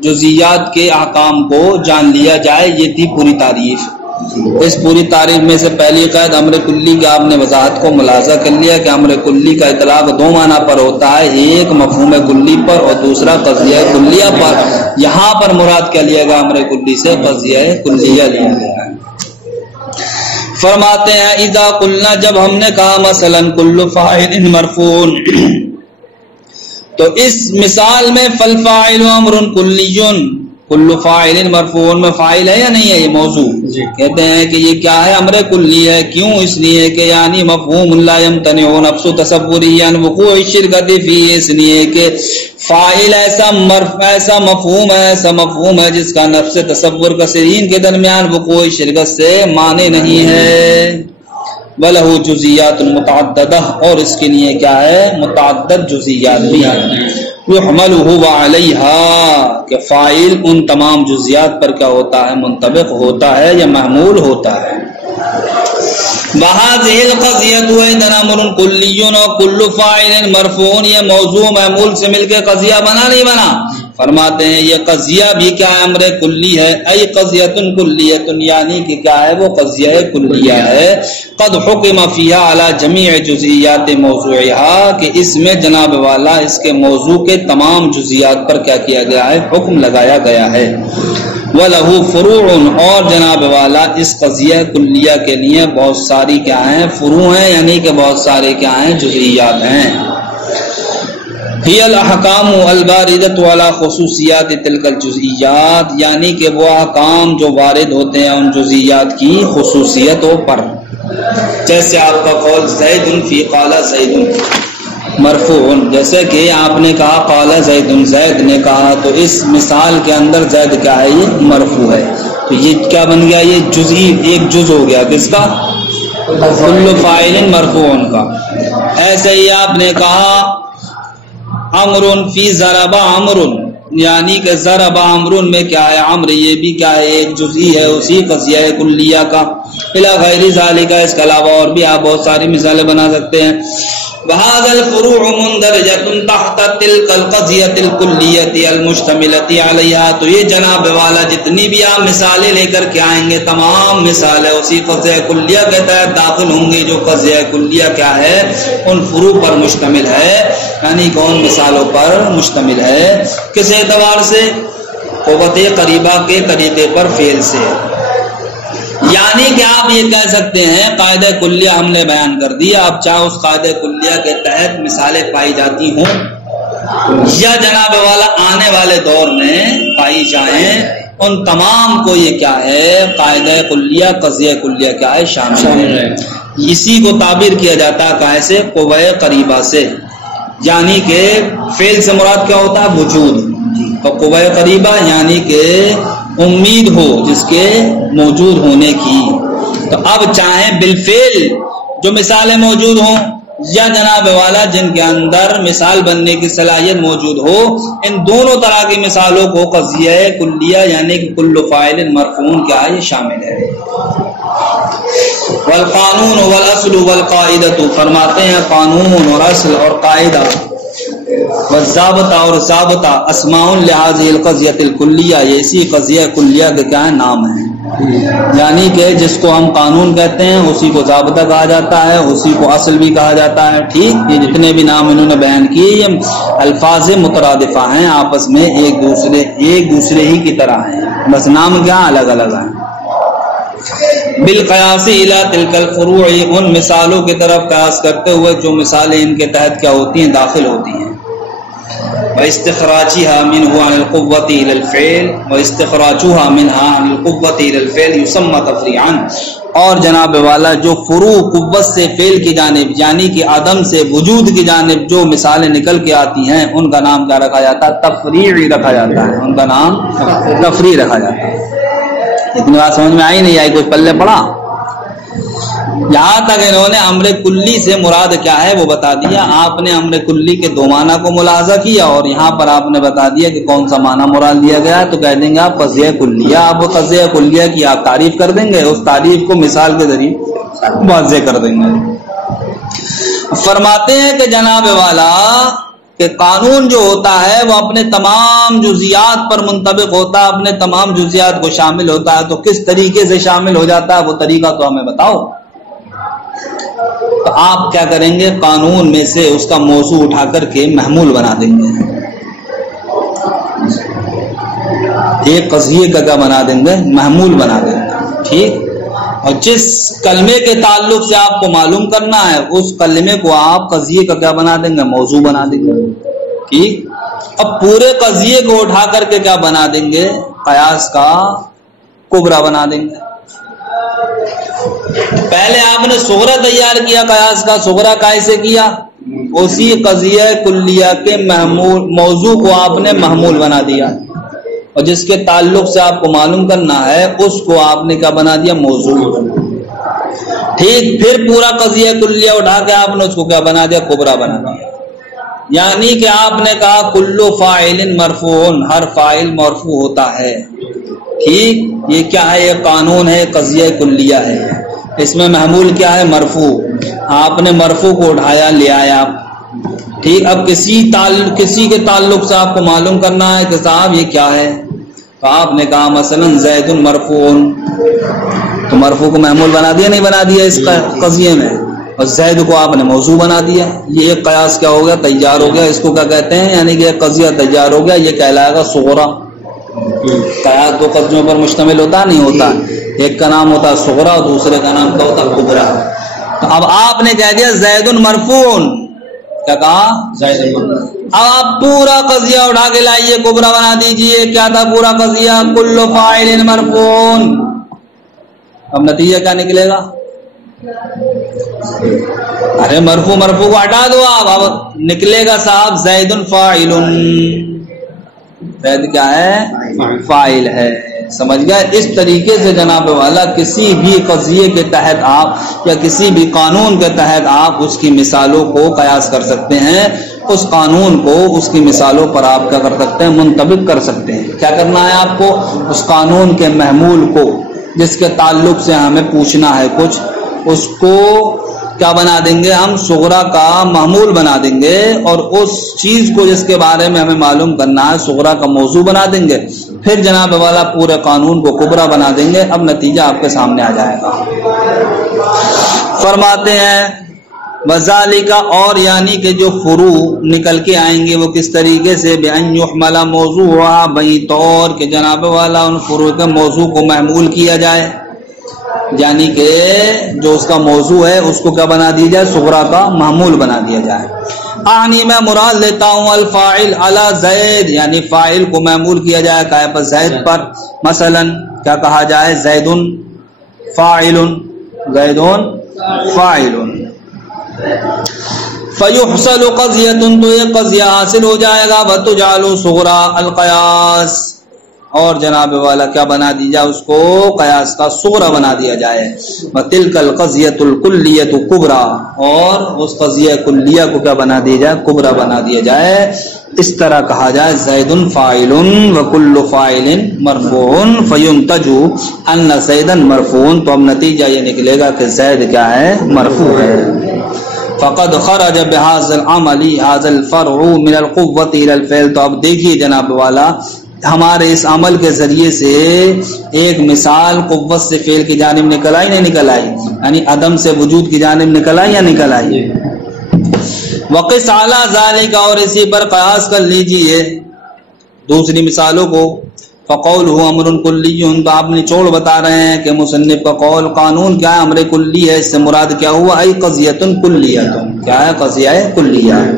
جزیات کے احکام کو جان لیا جائے، یہ تھی پوری تعریف۔ اس پوری تعریف میں سے پہلی قید امر کلی کی آپ نے وضاحت کو ملاحظہ کر لیا کہ امر کلی کا اطلاق دو معنی پر ہوتا ہے، ایک مفہوم کلی پر اور دوسرا قضیہ کلیہ پر۔ یہاں پر مراد کیا لیا گیا امر کلی سے؟ قضیہ کلیہ لیا گیا ہے۔ فرماتے ہیں اذا قلنا، جب ہم نے کہا مثلا کل فاعل مرفوع، تو اس مثال میں فالفاعل امر کلی، کل فاعل مرفوع میں فاعل ہے یا نہیں ہے؟ یہ موضوع کہتے ہیں کہ یہ کیا ہے؟ امر کلی ہے۔ کیوں؟ اس لیے کہ یعنی مفہوم لا یمتنع نفس تصوری عن وقوع الشرکۃ فیہ، اس لیے کہ فاعل ایسا مفہوم ہے جس کا نفس تصور کثیرین کے درمیان وقوع شرکت سے مانے نہیں ہے۔ وَلَهُ جزیات متعددہ، اور اس کے لیے کیا ہے؟ متعدد جزیات بھی ہیں۔ یحملہ وعلیہا، کہ فاعل ان تمام جزیات پر کیا ہوتا ہے؟ منطبق ہوتا ہے یا محمول ہوتا ہے۔ وَهَذِهِ الْقَضِيَّةُ أَيْضًا أَمْرٌ كُلِّيٌّ وَكُلُّ فَاعِلٍ مَرْفُوعٌ، یہ موضوع محمول سے مل کے قضیہ بنا نہیں بنا؟ فرماتے ہیں یہ قضیہ بھی کیا ہے؟ امر کلی ہے۔ ای قضیۃ کلیۃ، یعنی کہ کیا ہے؟ وہ قضیہ کلیہ ہے۔ قد حکم فیہا علی جمیع جزئیات موضوعها، کہ اس میں جناب والا اس کے موضوع کے تمام جزئیات پر کیا کیا گیا ہے؟ حکم لگایا گیا ہے۔ وَلَهُ فُرُوعٌ، اور جناب والا اس قضیہ کلیہ کے لیے بہت ساری کیا ہیں؟ فروع ہیں، یعنی کہ بہت سارے کیا ہیں؟ جزئیات ہیں۔ ہی الاحکام الواردۃ علی خصوصیات تلک الجزئیات، یعنی کہ وہ احکام جو وارد ہوتے ہیں ان جزئیات کی خصوصیتوں پر۔ جیسے آپ کا قول زید فی قال زید مرفوع، جیسے کہ آپ نے کہا قال زید، زید نے کہا، تو اس مثال کے اندر زید کیا ہے؟ یہ مرفوع ہے۔ تو یہ کیا بن گیا؟ یہ جزئی، ایک جز ہو گیا کس کا؟ کل فاعل مرفوع کا۔ ایسے ہی آپ نے کہا امر فی ضرب امر، یعنی کہ ضرب امر میں کیا ہے؟ امر، یہ بھی کیا ہے؟ ایک جزئی ہے اسی قضیہ کلیہ کا۔ الی غیر ذالک، اس کے علاوہ اور بھی آپ بہت ساری مثالیں بنا سکتے ہیں۔ وهذا الفروع مندرجۃ تحت تلك القضیۃ الکلیۃ المشتملۃ علیہا، تو یہ جناب والا جتنی بھی آپ مثالیں لے کر کے آئیں گے تمام مثالیں اسی قضیہ کلیہ کے تحت داخل ہوں گی، جو قضیہ کلیہ کیا ہے؟ ان فروع پر مشتمل ہے، یعنی کون مثالوں پر مشتمل ہے؟ کس اعتبار سے؟ قوت قریبہ کے طریقے پر، فعل سے۔ یعنی کہ آپ یہ کہہ سکتے ہیں قاعدہ کلیہ ہم نے بیان کر دیا، اب چاہے اس قاعدہ کلیہ کے تحت مثالیں پائی جاتی ہوں یا جناب والا آنے والے دور میں پائی جائیں، ان تمام کو یہ کیا ہے؟ قاعدہ کلیہ، قضیہ کلیہ کیا ہے؟ شامل ہے۔ اسی کو تعبیر کیا جاتا ہے کیسے؟ قوہ قریبہ سے، یعنی کہ فعل سے مراد کیا ہوتا ہے؟ وجود، تو قوہ قریبہ یعنی کہ امید ہو جس کے موجود ہونے کی۔ تو اب چاہیں بالفعل جو مثالیں موجود ہوں یا جناب والا جن کے اندر مثال بننے کی صلاحیت موجود ہو، ان دونوں طرح کی مثالوں کو قضیہ کلیہ یعنی کہ کل فاعل مرفوع کیا ہے؟ یہ شامل ہے۔ والقانون والاصل والقاعدۃ، فرماتے ہیں قانون اور اصل اور قاعدہ، والضابطہ اور ضابطہ، اسماء لہذه القضیۃ الکلیہ، یہ اسی قضیہ کلیہ کے کیا نام ہیں؟ یعنی کہ جس کو ہم قانون کہتے ہیں اسی کو ضابطہ کہا جاتا ہے، اسی کو اصل بھی کہا جاتا ہے۔ ٹھیک، یہ جتنے بھی نام انہوں نے بیان کیے یہ الفاظ مترادفہ ہیں، آپس میں ایک دوسرے ہی کی طرح ہیں، بس نام کیا الگ الگ ہیں۔ بالقیاس الی تلک الفروع، ان مثالوں کی طرف قیاس کرتے ہوئے جو مثالیں ان کے تحت کیا ہوتی ہیں؟ داخل ہوتی ہیں۔ واستخراجها منه عن القوة الى الفعل، واستخراجها منها عن القوة الى الفعل يسمى تفریعا، اور جناب والا جو فروع قوت سے فعل کی جانب یعنی کہ عدم سے وجود کی جانب جو مثالیں نکل کے آتی ہیں ان کا نام کیا رکھا جاتا ہے؟ تفریعی رکھا جاتا ہے، ان کا نام تفریع رکھا جاتا ہے۔ اتنی بات سمجھ میں آئی نہیں آئی؟ کچھ پلے پڑا؟ یہاں تک انہوں نے امر کلی سے مراد کیا ہے وہ بتا دیا۔ آپ نے امر کلی کے دو معنی کو ملاحظہ کیا اور یہاں پر آپ نے بتا دیا کہ کون سا معنی مراد لیا گیا، تو کہہ دیں گے آپ قضیہ کلیہ۔ آپ وہ قضیہ کلیہ کی آپ تعریف کر دیں گے، اس تعریف کو مثال کے ذریعے واضح کر دیں گے۔ فرماتے ہیں کہ جناب والا کہ قانون جو ہوتا ہے وہ اپنے تمام جزیات پر منطبق ہوتا ہے، اپنے تمام جزیات کو شامل ہوتا ہے، تو کس طریقے سے شامل ہو جاتا ہے وہ طریقہ تو ہمیں بتاؤ۔ تو آپ کیا کریں گے، قانون میں سے اس کا موضوع اٹھا کر کے محمول بنا دیں گے، ایک قضیے کا کیا بنا دیں گے، محمول بنا دیں گے، ٹھیک۔ اور جس کلمے کے تعلق سے آپ کو معلوم کرنا ہے اس کلمے کو آپ قضیے کا کیا بنا دیں گے، موضوع بنا دیں گے، ٹھیک۔ اب پورے قضیے کو اٹھا کر کے کیا بنا دیں گے، قیاس کا کبرا بنا دیں گے۔ پہلے آپ نے صغرا تیار کیا قیاس کا، صغرا کیسے کیا، اسی قضیہ کلیہ کے موضوع کو آپ نے محمول بنا دیا، اور جس کے تعلق سے آپ کو معلوم کرنا ہے اس کو آپ نے کیا بنا دیا، موضوع، ٹھیک۔ پھر پورا قضیہ کلیہ اٹھا کے آپ نے اس کو کیا بنا دیا، کبرا بنا دیا۔ یعنی کہ آپ نے کہا کلو فاعل مرفوع، ہر فاعل مرفوع ہوتا ہے، ٹھیک۔ یہ کیا ہے، یہ قانون ہے، قضیہ کلیہ ہے، اس میں محمول کیا ہے، مرفوع۔ آپ نے مرفوع کو اٹھایا، لے آیا آپ، ٹھیک۔ اب کسی کے تعلق سے آپ کو معلوم کرنا ہے کہ صاحب یہ کیا ہے، تو آپ نے کہا مثلا زید مرفوع، تو مرفوع کو محمول بنا دیا نہیں بنا دیا اس قضیے میں، اور زید کو آپ نے موضوع بنا دیا۔ یہ ایک قیاس کیا ہو گیا، تیار ہو گیا۔ اس کو کیا کہتے ہیں، یعنی کہ ایک قضیہ تیار ہو گیا، یہ کہلائے گا صغرا۔ قیاس دو قضیوں پر مشتمل ہوتا نہیں ہوتا، ایک کا نام ہوتا صغرا اور دوسرے کا نام کیا ہوتا کبرا۔ تو اب آپ نے کہہ دیا زید مرفوع، کیا کہا، زید مرفوع۔ اب آپ پورا قضیہ اٹھا کے لائیے، کبرا بنا دیجئے۔ کیا تھا پورا قضیہ، کل فاعل مرفوع۔ اب نتیجہ کیا نکلے گا، ارے مرفوع کو ہٹا دو آپ، اب نکلے گا صاحب زید فاعل، زید کیا ہے، فاعل ہے۔ سمجھ گیا؟ اس طریقے سے جناب والا کسی بھی قضیے کے تحت آپ یا کسی بھی قانون کے تحت آپ اس کی مثالوں کو قیاس کر سکتے ہیں، اس قانون کو اس کی مثالوں پر آپ کیا کر سکتے ہیں، منطبق کر سکتے ہیں۔ کیا کرنا ہے آپ کو، اس قانون کے محمول کو جس کے تعلق سے ہمیں پوچھنا ہے کچھ، اس کو کیا بنا دیں گے، ہم صغرا کا محمول بنا دیں گے، اور اس چیز کو جس کے بارے میں ہمیں معلوم کرنا ہے صغرا کا موضوع بنا دیں گے۔ پھر جناب والا پورے قانون کو کبرا بنا دیں گے۔ اب نتیجہ آپ کے سامنے آ جائے گا۔ فرماتے ہیں وذالک، اور یعنی کہ جو فروع نکل کے آئیں گے وہ کس طریقے سے، بأن یحمل موضوعها، بئی طور کہ جناب والا ان فروع کے موضوع کو محمول کیا جائے، یعنی کہ جو اس کا موضوع ہے اس کو کیا بنا دیا جائے، صغرا کا محمول بنا دیا جائے۔ آنی میں مراد لیتا ہوں الفاعل علی زید، یعنی فاعل کو محمول کیا جائے کائے پر، زید پر۔ مثلا کیا کہا جائے، زید فاعل، زید فاعل، فیحصل قضیہ، تو یہ قضیہ حاصل ہو جائے گا، وتجعل صغرا القیاس، اور جناب والا کیا بنا دی جائے، اس کو قیاس کا صغرا بنا دیا جائے۔ وتلک القضیۃ الکلیۃ کبرا، اور اس قضیہ کلیہ کو کیا بنا دیا جائے، کبرا بنا دیا جائے۔ اس طرح کہا جائے زید فاعل وکل فاعل مرفوع فینتج ان زیدا مرفوع، تو اب نتیجہ یہ نکلے گا کہ زید کیا ہے، مرفوع ہے۔ فقد خرج بهذا العمل هذا الفرع من القوة الى الفعل، تو اب دیکھیے جناب والا ہمارے اس عمل کے ذریعے سے ایک مثال قوت سے فعل کی جانب نکل آئی نہیں نکل آئی، یعنی عدم سے وجود کی جانب نکل آئی یا نکل آئی۔ وقس علی ذالک، اور اسی پر قیاس کر لیجئے دوسری مثالوں کو۔ فقولہ امر کلی، تو آپ نے چوڑ بتا رہے ہیں کہ مصنف کا قول قانون کیا ہے، امر کلی ہے، اس سے مراد کیا ہوا، ای قضیۃ کلیہ، کیا ہے، قضیہ کلیہ ہے۔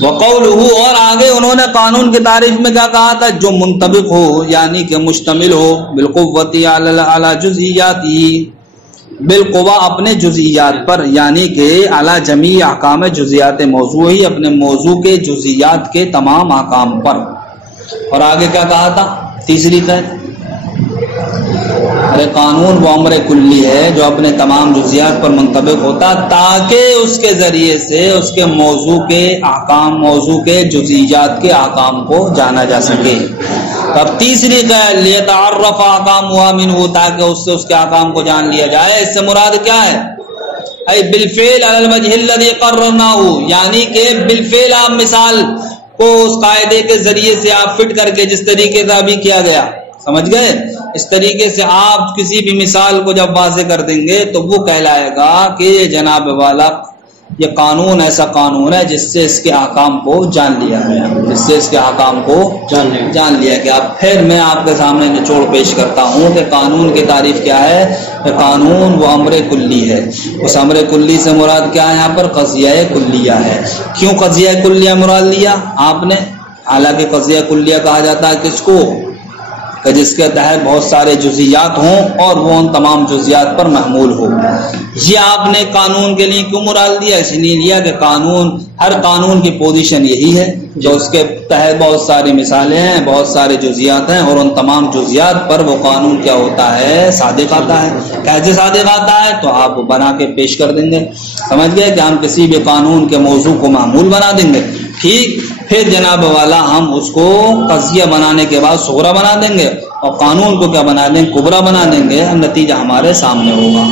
وقولہ، اور آگے انہوں نے قانون کی تعریف میں کیا کہا تھا، جو منطبق ہو، یعنی کہ مشتمل ہو، بالقوۃ علی جزئیاتی، بالقوا اپنے جزئیات پر، یعنی کہ علی جمیع احکام جزئیات موضوع، ہی اپنے موضوع کے جزئیات کے تمام احکام پر۔ اور آگے کیا کہا تھا، تیسری قید، ارے قانون وہ امر کلی ہے جو اپنے تمام جزئیات پر منطبق ہوتا تاکہ اس کے ذریعے سے اس کے موضوع کے احکام، موضوع کے جزئیات کے احکام کو جانا جا سکے۔ اب تیسری قید لیتعرف احکامہ منہ، تاکہ اس سے اس کے احکام کو جان لیا جائے۔ اس سے مراد کیا ہے، اے بالفعل علی الوجہ الذی قررناہ، یعنی کہ بالفعل آپ مثال کو اس قاعدے کے ذریعے سے آپ فٹ کر کے جس طریقے سے ابھی کیا گیا، سمجھ گئے، اس طریقے سے آپ کسی بھی مثال کو جب واضح کر دیں گے تو وہ کہلائے گا کہ جناب والا یہ قانون ایسا قانون ہے جس سے اس کے احکام کو جان لیا گیا، جس سے اس کے احکام کو جان لیا گیا۔ پھر میں آپ کے سامنے نچوڑ پیش کرتا ہوں کہ قانون کی تعریف کیا ہے۔ کہ قانون وہ امر کلی ہے، اس امر کلی سے مراد کیا ہے؟ یہاں پر قضیہ کلیہ ہے۔ کیوں قضیہ کلیہ مراد لیا آپ نے؟ حالانکہ قضیہ کلیہ کہا جاتا ہے کس کو؟ کہ جس کے تحت بہت سارے جزیات ہوں اور وہ ان تمام جزیات پر محمول ہو۔ یہ آپ نے قانون کے لیے کیوں مراد دیا؟ اس لیے لیا کہ قانون، ہر قانون کی پوزیشن یہی ہے جو اس کے تحت بہت ساری مثالیں ہیں، بہت سارے جزیات ہیں، اور ان تمام جزیات پر وہ قانون کیا ہوتا ہے؟ صادق آتا ہے۔ کیسے صادق آتا ہے؟ تو آپ بنا کے پیش کر دیں گے، سمجھ گئے کہ ہم کسی بھی قانون کے موضوع کو معمول بنا دیں گے، ٹھیک، پھر جناب والا ہم اس کو قضیہ بنانے کے بعد صغرا بنا دیں گے اور قانون کو کیا بنا دیں؟ کبرا بنا دیں گے، نتیجہ ہمارے سامنے ہوگا،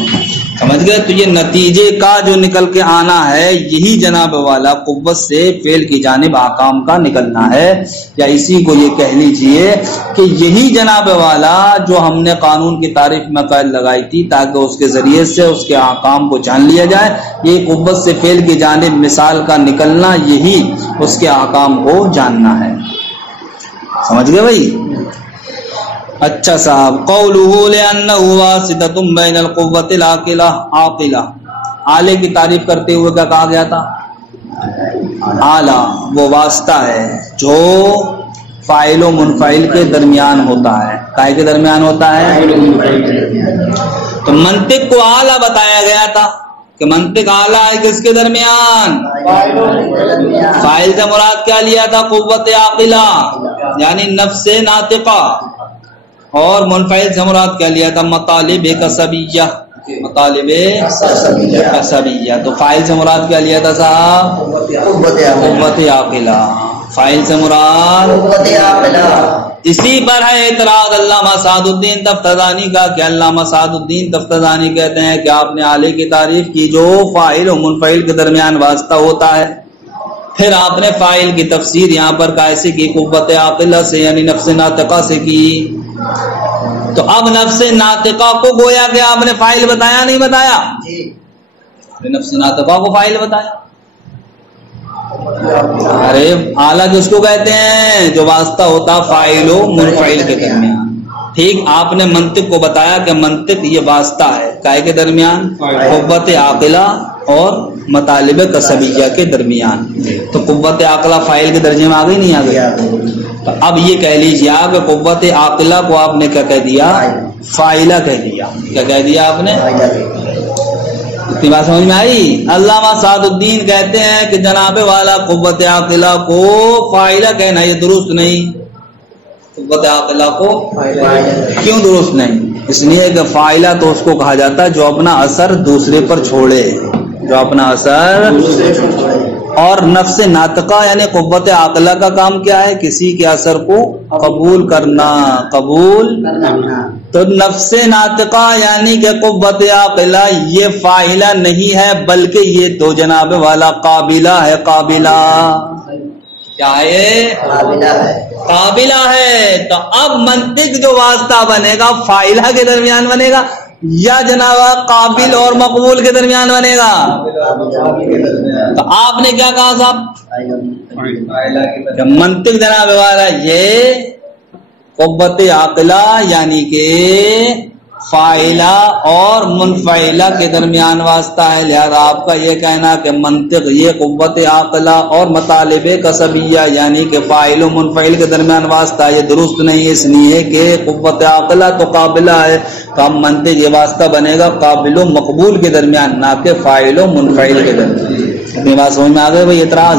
سمجھ گئے؟ تو یہ نتیجے کا جو نکل کے آنا ہے یہی جناب والا قوت سے فعل کی جانب احکام کا نکلنا ہے، یا اسی کو یہ کہہ لیجئے کہ یہی جناب والا جو ہم نے قانون کی تعریف میں قید لگائی تھی تاکہ اس کے ذریعے سے اس کے احکام کو جان لیا جائے، یہ قوت سے فعل کی جانب مثال کا نکلنا یہی اس کے احکام کو جاننا ہے، سمجھ گئے بھائی؟ اچھا صاحب، قولہ لأنہ واسطۃ بین القوۃ العاقلہ، آلے کی تعریف کرتے ہوئے کیا کہا گیا تھا؟ آلہ وہ واسطہ ہے جو فاعل و منفعل کے درمیان ہوتا ہے۔ کائے کے درمیان ہوتا ہے؟ تو منطق کو آلہ بتایا گیا تھا کہ منطق آلہ ہے کس کے درمیان؟ فاعل سے مراد کیا لیا تھا؟ قوت عاقلہ یعنی نفس ناطقہ، اور منفعل سے مراد کیا لیا تھا؟ مطالب کسبیہ، مطالب کسبیہ۔ تو فاعل سے مراد کیا لیا تھا صاحب؟ قوت عاقلہ، فاعل سے مراد قوت عاقلہ۔ اسی پر ہے اعتراض علامہ سعد الدین تفتزانی کا کہ علامہ سعد الدین تفتزانی کہتے ہیں کہ آپ نے آلے کی تعریف کی جو فاعل و منفعل کے درمیان واسطہ ہوتا ہے، پھر آپ نے فاعل کی تفسیر یہاں پر کیسے کی؟ قوت عاقلہ سے، یعنی نفس ناطقہ سے کی۔ تو اب نفس ناطقہ کو گویا کہ آپ نے فاعل بتایا نہیں بتایا؟ نفس ناطقہ کو فاعل بتایا۔ ارے اعلیٰ کس کو کہتے ہیں؟ جو واسطہ ہوتا فاعل و منفعل کے درمیان، ٹھیک۔ آپ نے منطق کو بتایا کہ منطق یہ واسطہ ہے کائے کے درمیان؟ قوت عاقلہ اور مطالب کسبیہ کے درمیان۔ تو قوت عاقلہ فاعل کے درجے میں آ گئی نہیں آ گئی؟ تو اب یہ کہہ لیجیے آپ کہ قوت عاقلہ کو آپ نے کیا کہہ دیا؟ فاعلہ کہہ دیا۔ کیا کہہ دیا آپ نے؟ اتنی بات سمجھ میں آئی؟ علامہ سعد الدین کہتے ہیں کہ جناب والا قوت عاقلہ کو فاعلہ کہنا یہ درست نہیں۔ قوت عاقلہ کو کیوں درست نہیں؟ اس لیے کہ فاعلہ تو اس کو کہا جاتا ہے جو اپنا اثر دوسرے پر چھوڑے، جو اپنا اثر، اور نفس ناطقہ یعنی قوت عاقلہ کا کام کیا ہے؟ کسی کے اثر کو قبول کرنا، قبول کرنا۔ تو نفس ناطقہ یعنی کہ قوت عاقلہ یہ فاعلہ نہیں ہے بلکہ یہ تو جناب والا قابلہ ہے۔ قابلہ کیا ہے؟ قابلہ ہے۔ تو اب منطق جو واسطہ بنے گا فاعلہ کے درمیان بنے گا یا جناب قابل اور مقبول کے درمیان بنے گا؟ تو آپ نے کیا کہا صاحب؟ منطق جناب والا یہ قوت عاقلہ یعنی کہ فاعلہ اور منفعلہ کے درمیان واسطہ ہے، لہذا آپ کا یہ کہنا کہ منطق یہ قوت عاقلہ اور مطالب کسبیہ یعنی کہ فاعل و منفعل کے درمیان واسطہ یہ درست نہیں، اس لیے کہ قوت عاقلہ تو قابلہ ہے، تو اب منطق یہ واسطہ بنے گا قابل و مقبول کے درمیان نہ کہ فاعل و منفعل کے درمیان۔ اپنی بات سمجھ میں آ گئی بھائی؟ اعتراض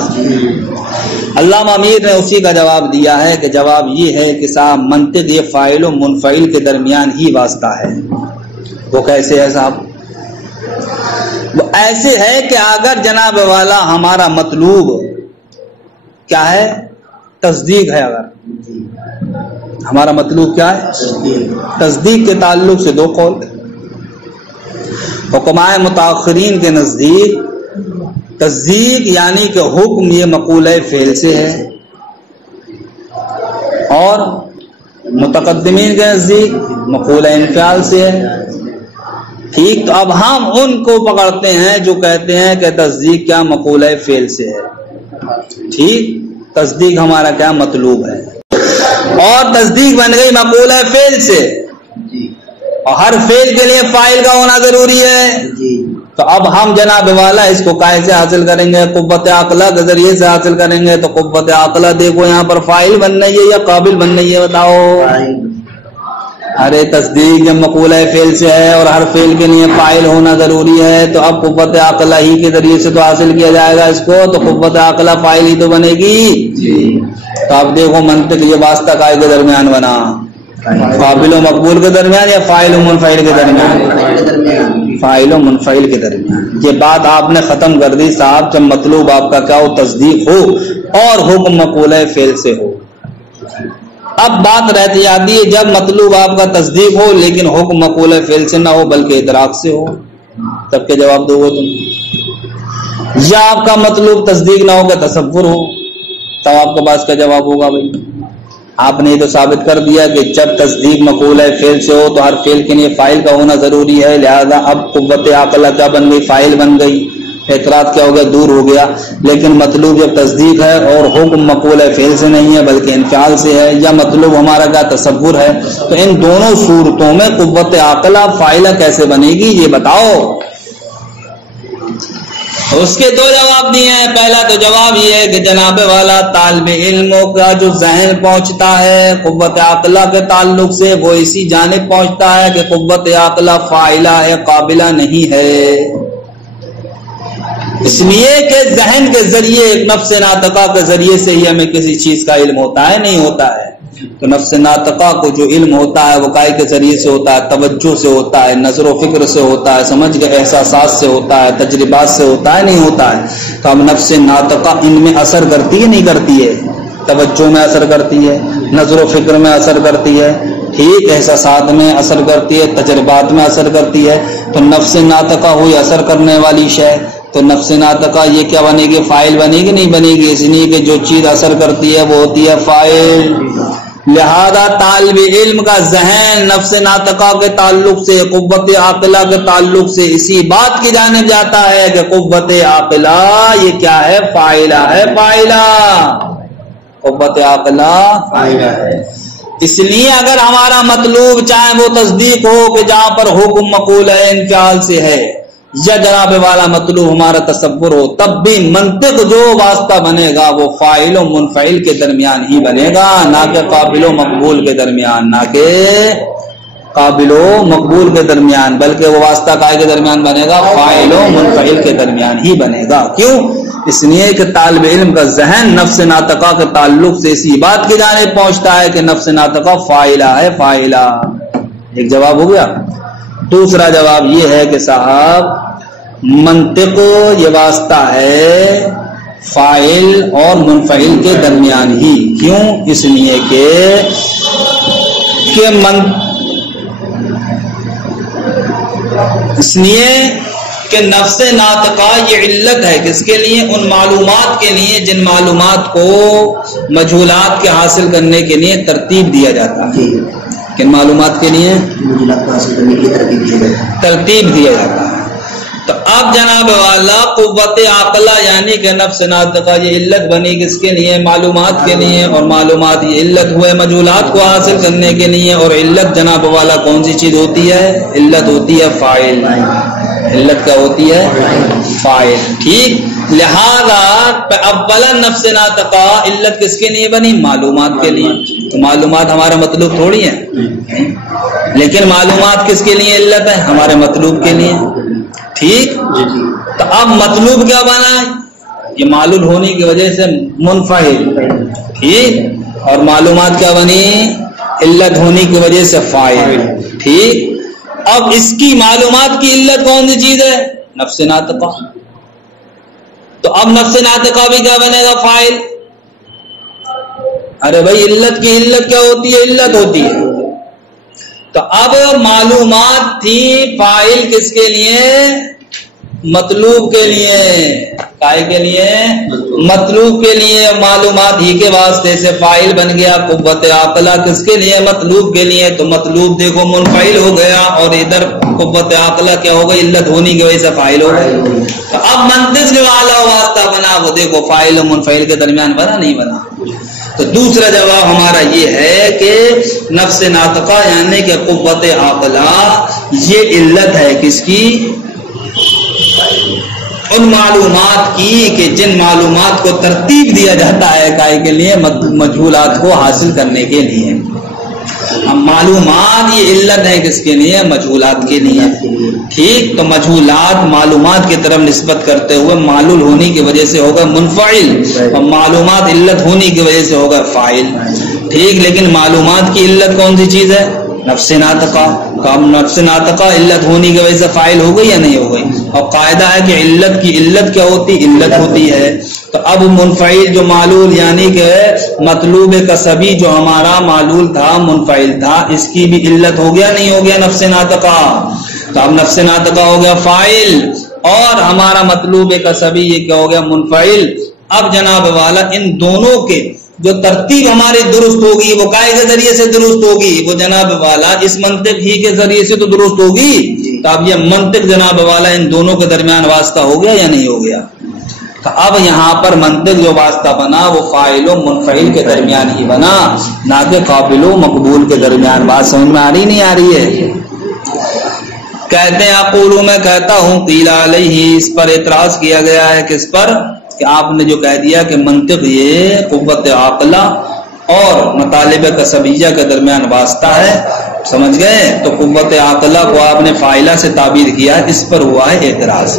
علامہ امیر نے اسی کا جواب دیا ہے کہ جواب یہ ہے کہ صاحب منطق یہ فاعل و منفعل کے درمیان ہی واسطہ ہے۔ وہ کیسے ہے صاحب؟ وہ ایسے ہے کہ اگر جناب والا ہمارا مطلوب کیا ہے؟ تصدیق ہے، اگر ہمارا مطلوب کیا ہے؟ تصدیق کے تعلق سے دو قول، حکمائے متاخرین کے نزدیک تصدیق یعنی کہ حکم یہ مقولہ فعل سے ہے، اور متقدمین کے نزدیک مقولہ انفعال سے ہے. ٹھیک، تو اب ہم ان کو پکڑتے ہیں جو کہتے ہیں کہ تصدیق کیا مقولہ فعل سے ہے. ٹھیک، تصدیق ہمارا کیا مطلوب ہے، اور تصدیق بن گئی مقولہ فعل سے، اور ہر فعل کے لیے فاعل کا ہونا ضروری ہے. تو اب ہم جناب والا اس کو کائے سے حاصل کریں گے؟ قوت عقلہ کے ذریعے سے حاصل کریں گے. تو قوت عقلہ دیکھو یہاں پر فاعل بن رہی ہے یا قابل بن رہی ہے، بتاؤ. ارے تصدیق جب مقولہ فعل سے ہے اور ہر فعل کے لیے فاعل ہونا ضروری ہے، تو اب قوت عقلہ ہی کے ذریعے سے تو حاصل کیا جائے گا اس کو. تو قوت عقلہ فاعل ہی تو بنے گی. تو اب دیکھو منطق یہ واسطہ کائے کے درمیان بنا، قابل و مقبول کے درمیان یا فاعل و منفعل کے درمیان؟ فاعل و منفعل کے درمیان. یہ بات آپ نے ختم کر دی صاحب. جب مطلوب آپ کا کیا ہو؟ تصدیق ہو اور حکم مقولہ فعل سے ہو. اب بات رہتی جاتی ہے جب مطلوب آپ کا تصدیق ہو لیکن حکم مقولہ فعل سے نہ ہو بلکہ ادراک سے ہو، تب کے جواب دو گے تم. یا آپ کا مطلوب تصدیق نہ ہو کہ تصور ہو، تب آپ کے پاس کیا جواب ہوگا؟ بھائی آپ نے یہ تو ثابت کر دیا کہ جب تصدیق مقولہ فعل سے ہو تو ہر فعل کے لیے فاعل کا ہونا ضروری ہے، لہذا اب قوت عقلہ کیا بن گئی؟ فاعل بن گئی. اعتراض کیا ہو گیا؟ دور ہو گیا. لیکن مطلوب جب تصدیق ہے اور حکم مقولہ فعل سے نہیں ہے بلکہ انفعال سے ہے، یا مطلوب ہمارا کیا تصور ہے، تو ان دونوں صورتوں میں قوت عقلہ فاعلہ کیسے بنے گی یہ بتاؤ. اس کے دو جواب دیے ہیں. پہلا تو جواب یہ ہے کہ جناب والا طالب علموں کا جو ذہن پہنچتا ہے قوت عقلہ کے تعلق سے وہ اسی جانب پہنچتا ہے کہ قوت عقلہ فاعلہ ہے، قابلہ نہیں ہے. اس لیے کہ ذہن کے ذریعے نفس ناطقہ کے ذریعے سے ہی ہمیں کسی چیز کا علم ہوتا ہے، نہیں ہوتا ہے. تو نفس ناطقہ کو جو علم ہوتا ہے وہ کائے کے ذریعے سے ہوتا ہے؟ توجہ سے ہوتا ہے، نظر و فکر سے ہوتا ہے، سمجھ کے احساسات سے ہوتا ہے، تجربات سے ہوتا ہے، نہیں ہوتا ہے. تو اب نفس ناطقہ ان میں اثر کرتی ہے نہیں کرتی ہے؟ توجہ میں اثر کرتی ہے، نظر و فکر میں اثر کرتی ہے، ٹھیک، احساسات میں اثر کرتی ہے، تجربات میں اثر کرتی ہے. تو نفس ناطقہ ہوئی اثر کرنے والی شے، تو نفس ناطقہ یہ کیا بنے گی؟ فاعل بنے گی نہیں بنے گی؟ اس لیے کہ جو چیز اثر کرتی ہے وہ ہوتی ہے فاعل. لہذا طالب علم کا ذہن نفس ناطقہ کے تعلق سے قوت عقلہ کے تعلق سے اسی بات کی جانب جاتا ہے کہ قوت عقلہ یہ کیا ہے؟ فاعلہ ہے. فاعلہ قوت عقلہ فاعلہ ہے. اس لیے اگر ہمارا مطلوب چاہے وہ تصدیق ہو کہ جہاں پر حکم مقولہ انفعال سے ہے، یا جناب والا مطلوب ہمارا تصور ہو، تب بھی منطق جو واسطہ بنے گا وہ فاعل و منفعل کے درمیان ہی بنے گا، نہ کہ قابل و مقبول کے درمیان، نہ کہ قابل و مقبول کے درمیان، بلکہ وہ واسطہ کائے کے درمیان بنے گا؟ فاعل و منفعل کے درمیان ہی بنے گا. کیوں؟ اس لیے کہ طالب علم کا ذہن نفس ناطقہ کے تعلق سے اسی بات کی جانب پہنچتا ہے کہ نفس ناطقہ فاعلہ ہے. فاعلہ ایک جواب ہو گیا. دوسرا جواب یہ ہے کہ صاحب منطق یہ واسطہ ہے فاعل اور منفعل کے درمیان ہی. کیوں؟ اس لیے کہ اس لیے کہ نفس ناطقہ یہ علت ہے کس کے لیے؟ ان معلومات کے لیے جن معلومات کو مجہولات کے حاصل کرنے کے لیے ترتیب دیا جاتا ہے. کن معلومات کے لیے ترتیب دیا جاتا ہے. تو اب جناب والا قوت عقلہ یعنی کہ نفس ناطقہ یہ علت بنی کس کے لیے؟ معلومات کے لیے. اور معلومات یہ علت ہوئے مجہولات کو حاصل کرنے کے لیے. اور علت جناب والا کون سی چیز ہوتی ہے؟ علت ہوتی ہے فاعل. علت کیا ہوتی ہے؟ فاعل. ٹھیک، لہذا اولا نفس ناطقہ علت کس کے لیے بنی؟ معلومات کے لیے. تو معلومات ہمارا مطلوب تھوڑی ہے، لیکن معلومات کس کے لیے علت ہے؟ ہمارے مطلوب کے لیے. ٹھیک، تو اب مطلوب کیا بنا؟ یہ معلوم ہونے کی وجہ سے منفعل. ٹھیک، اور معلومات کیا بنی؟ علت ہونے کی وجہ سے فاعل. ٹھیک، اب اس کی معلومات کی علت کون سی چیز ہے؟ نفس ناطقہ. تو اب نفس ناطقہ بھی کیا بنے گا؟ فاعل. ارے بھائی علت کی علت کیا ہوتی ہے؟ علت ہوتی ہے. تو اب معلومات تھی فاعل کس کے لیے؟ مطلوب کے لیے. کائے کے لیے؟ مطلوب کے لیے. معلومات ہی کے واسطے سے فاعل بن گیا. قوت عاقلہ کس کے لیے؟ مطلوب کے لیے. تو مطلوب دیکھو منفعل ہو گیا اور ادھر قوت عاقلہ کیا ہو گئی؟ علت ہونے کی وجہ سے فاعل ہو گئی. تو اب منطق جو اعلیٰ واسطہ بنا وہ دیکھو فاعل و منفعل کے درمیان بنا نہیں بنا. تو دوسرا جواب ہمارا یہ ہے کہ نفس ناطقہ یعنی کہ قوت عاقلہ یہ علت ہے کس کی؟ ان معلومات کی کہ جن معلومات کو ترتیب دیا جاتا ہے کائے کے لیے؟ مجہولات کو حاصل کرنے کے لیے. اب معلومات یہ علت ہے کس کے لیے؟ مجہولات کے لیے. ٹھیک. تو مجہولات معلومات کی طرف نسبت کرتے ہوئے معلول ہونے کی وجہ سے ہوگا منفعل اور معلومات علت ہونے کی وجہ سے ہوگا فاعل. ٹھیک. لیکن معلومات کی علت کون سی چیز ہے؟ نفس ناطقہ. نفس ناطقہ علت ہونے کی وجہ سے فاعل ہو گئی یا نہیں ہو گئی؟ اور قاعدہ ہے کہ علت کی علت کیا ہوتی؟ علت ہوتی ہے. تو اب منفعل جو معلول یعنی کہ مطلوب کسبی جو ہمارا معلول تھا منفعل تھا اس کی بھی علت ہو گیا نہیں ہو گیا؟ نفس ناطقہ. تو اب نفس ناطقہ ہو گیا فاعل اور ہمارا مطلوب کسبی یہ کیا ہو گیا؟ منفعل. اب جناب والا ان دونوں کے جو ترتیب ہماری درست ہوگی وہ کائے کے ذریعے سے درست ہوگی؟ وہ جناب والا اس منطق ہی کے ذریعے سے تو درست ہوگی. تو اب یہ منطق جناب والا ان دونوں کے درمیان واسطہ ہو گیا یا نہیں ہو گیا؟ تو اب یہاں پر منطق جو واسطہ بنا وہ فاعل و منفعل کے درمیان ہی بنا نہ کہ قابل و مقبول کے درمیان. بات سمجھ میں آ رہی نہیں آ رہی ہے؟ کہتے ہیں اقولو میں کہتا ہوں قیل علیہ اس پر اعتراض کیا گیا ہے. کس پر؟ کہ آپ نے جو کہہ دیا کہ منطق یہ قوت عاقلہ اور مطالب کسبیہ کے درمیان واسطہ ہے. سمجھ گئے؟ تو قوت عاقلہ کو آپ نے فاعلہ سے تعبیر کیا اس پر ہوا ہے اعتراض.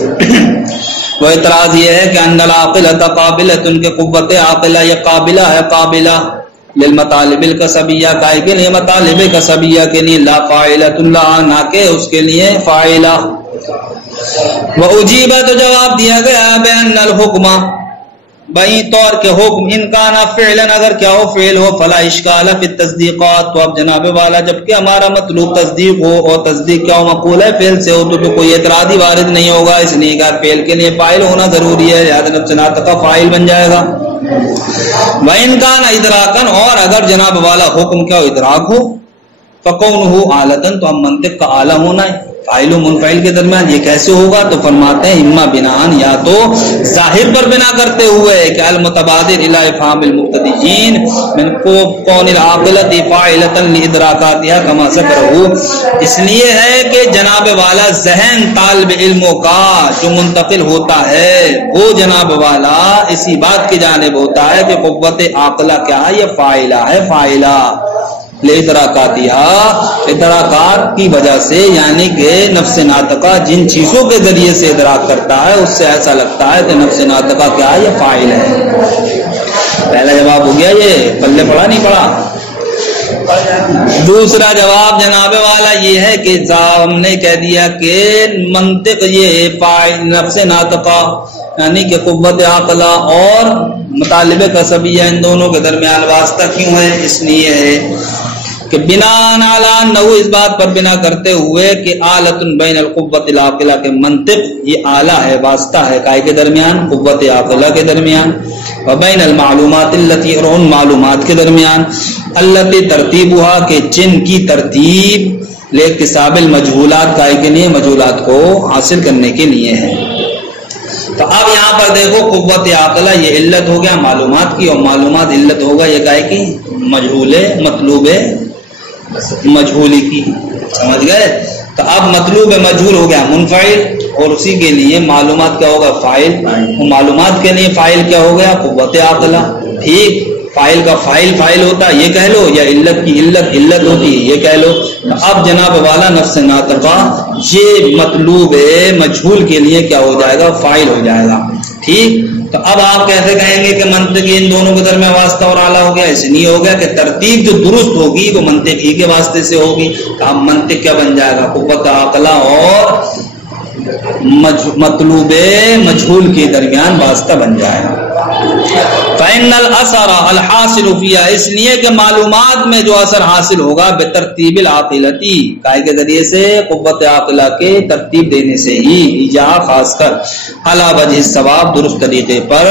وہ اعتراض یہ ہے کہ ان العاقلۃ قابلۃ ان کے قوت عاقلہ یہ قابلہ ہے قابلہ للمطالب الکسبیہ کائے کے لیے؟ مطالب کسبیہ کے لیے. لا فاعلۃ لها نہ کہ اس کے لیے فاعلہ. وَأُجِيبَ تو جواب دیا گیا بأن الحکم بئی طور کے حکم ان کا نہ فعلاً اگر کیا ہو فعل ہو فلا اشکال فی التصدیقات. تو اب جناب والا جبکہ ہمارا مطلوب تصدیق ہو اور تصدیق کیا ہو؟ مقول ہے فعل سے ہو تو کوئی اعتراض ہی وارد نہیں ہوگا. اس لیے کہ فعل کے لیے فاعل ہونا ضروری ہے لہذا نفس ناطقہ فاعل بن جائے گا. وَإِن كَانَ إِدْرَاكًا اور اگر جناب والا حکم کیا ہو؟ ادراک ہو. فَكَوْنُهُ آلَةً تو ہم منطق کا آلہ ہونا ہے فاعل و منفعل کے درمیان. یہ کیسے ہوگا؟ تو فرماتے ہیں اما بناءً یا تو ظاہر پر بنا کرتے ہوئے کہ المتبادر الی افہام المبتدئین من کون العاقلۃ فاعلۃ لادراکاتها کما ذکرہ. اس لیے ہے کہ جناب والا ذہن طالب علموں کا جو منتقل ہوتا ہے وہ جناب والا اسی بات کی جانب ہوتا ہے کہ قوت عاقلہ کیا ہے؟ یہ فاعلہ ہے فاعلہ لادراکاتها ادراکات کی وجہ سے یعنی کہ نفس ناطقہ جن چیزوں کے ذریعے سے ادراک کرتا ہے اس سے ایسا لگتا ہے کہ نفس ناطقہ کیا ہے؟ یہ فاعل ہے. پہلا جواب ہو گیا. یہ پلے پڑا نہیں پڑا؟ دوسرا جواب جناب والا یہ ہے کہ ہم نے کہہ دیا کہ منطق یہ نفس ناطقہ یعنی کہ قوت عاقلہ اور مطالب کسبیہ ان دونوں کے درمیان واسطہ کیوں ہے؟ اس لیے ہے کہ بنا نو اس بات پر بنا کرتے ہوئے کہ آلۃ بین القوت العاقلہ کے منطق یہ آلہ ہے واسطہ ہے کائے کے درمیان؟ قوت عاقلہ کے درمیان. وبین المعلومات التي اور ان معلومات کے درمیان التي ترتیبها کہ جن کی ترتیب لاکتساب المجہولات کائے کے لیے مجہولات کو حاصل کرنے کے لیے ہے. تو اب یہاں پر دیکھو قوت عاقلہ یہ علت ہو گیا معلومات کی اور معلومات علت ہوگا یہ کائے کی؟ مجہول مطلوب مجہولی کی. سمجھ گئے؟ تو اب مطلوب مجہول ہو گیا منفعل اور اسی کے لیے معلومات کیا ہوگا؟ فاعل. معلومات کے لیے فاعل کیا ہو گیا؟ قوت عاقلہ. ٹھیک. فاعل کا فاعل ہوتا ہے یہ کہہ لو یا علت کی علت ہوتی ہے یہ کہہ لو. تو اب جناب والا نفس ناطقہ یہ مطلوب مجہول کے لیے کیا ہو جائے گا؟ فاعل ہو جائے گا. ٹھیک. تو اب آپ کیسے کہیں گے کہ منطق ان دونوں کے درمیان واسطہ اور آلہ ہو گیا؟ ایسے نہیں ہو گیا کہ ترتیب جو درست ہوگی وہ منطق ہی کے واسطے سے ہوگی. تو اب منطق کیا بن جائے گا؟ قوت عاقلہ اور مطلوب مجہول کے درمیان واسطہ بن جائے گا. فإن الأثر الحاصل فيها، اس لیے کہ معلومات میں جو اثر حاصل ہوگا بترتیب العاقلتی، کائے کے ذریعے سے قوت عاقلہ کے ترتیب دینے سے ہی، ایجا خاص کر علی وجہ الثواب درست طریقے پر،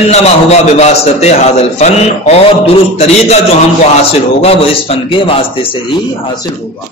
انما ہوا بواسطہ ھذا الفن، اور درست طریقہ جو ہم کو حاصل ہوگا وہ اس فن کے واسطے سے ہی حاصل ہوگا۔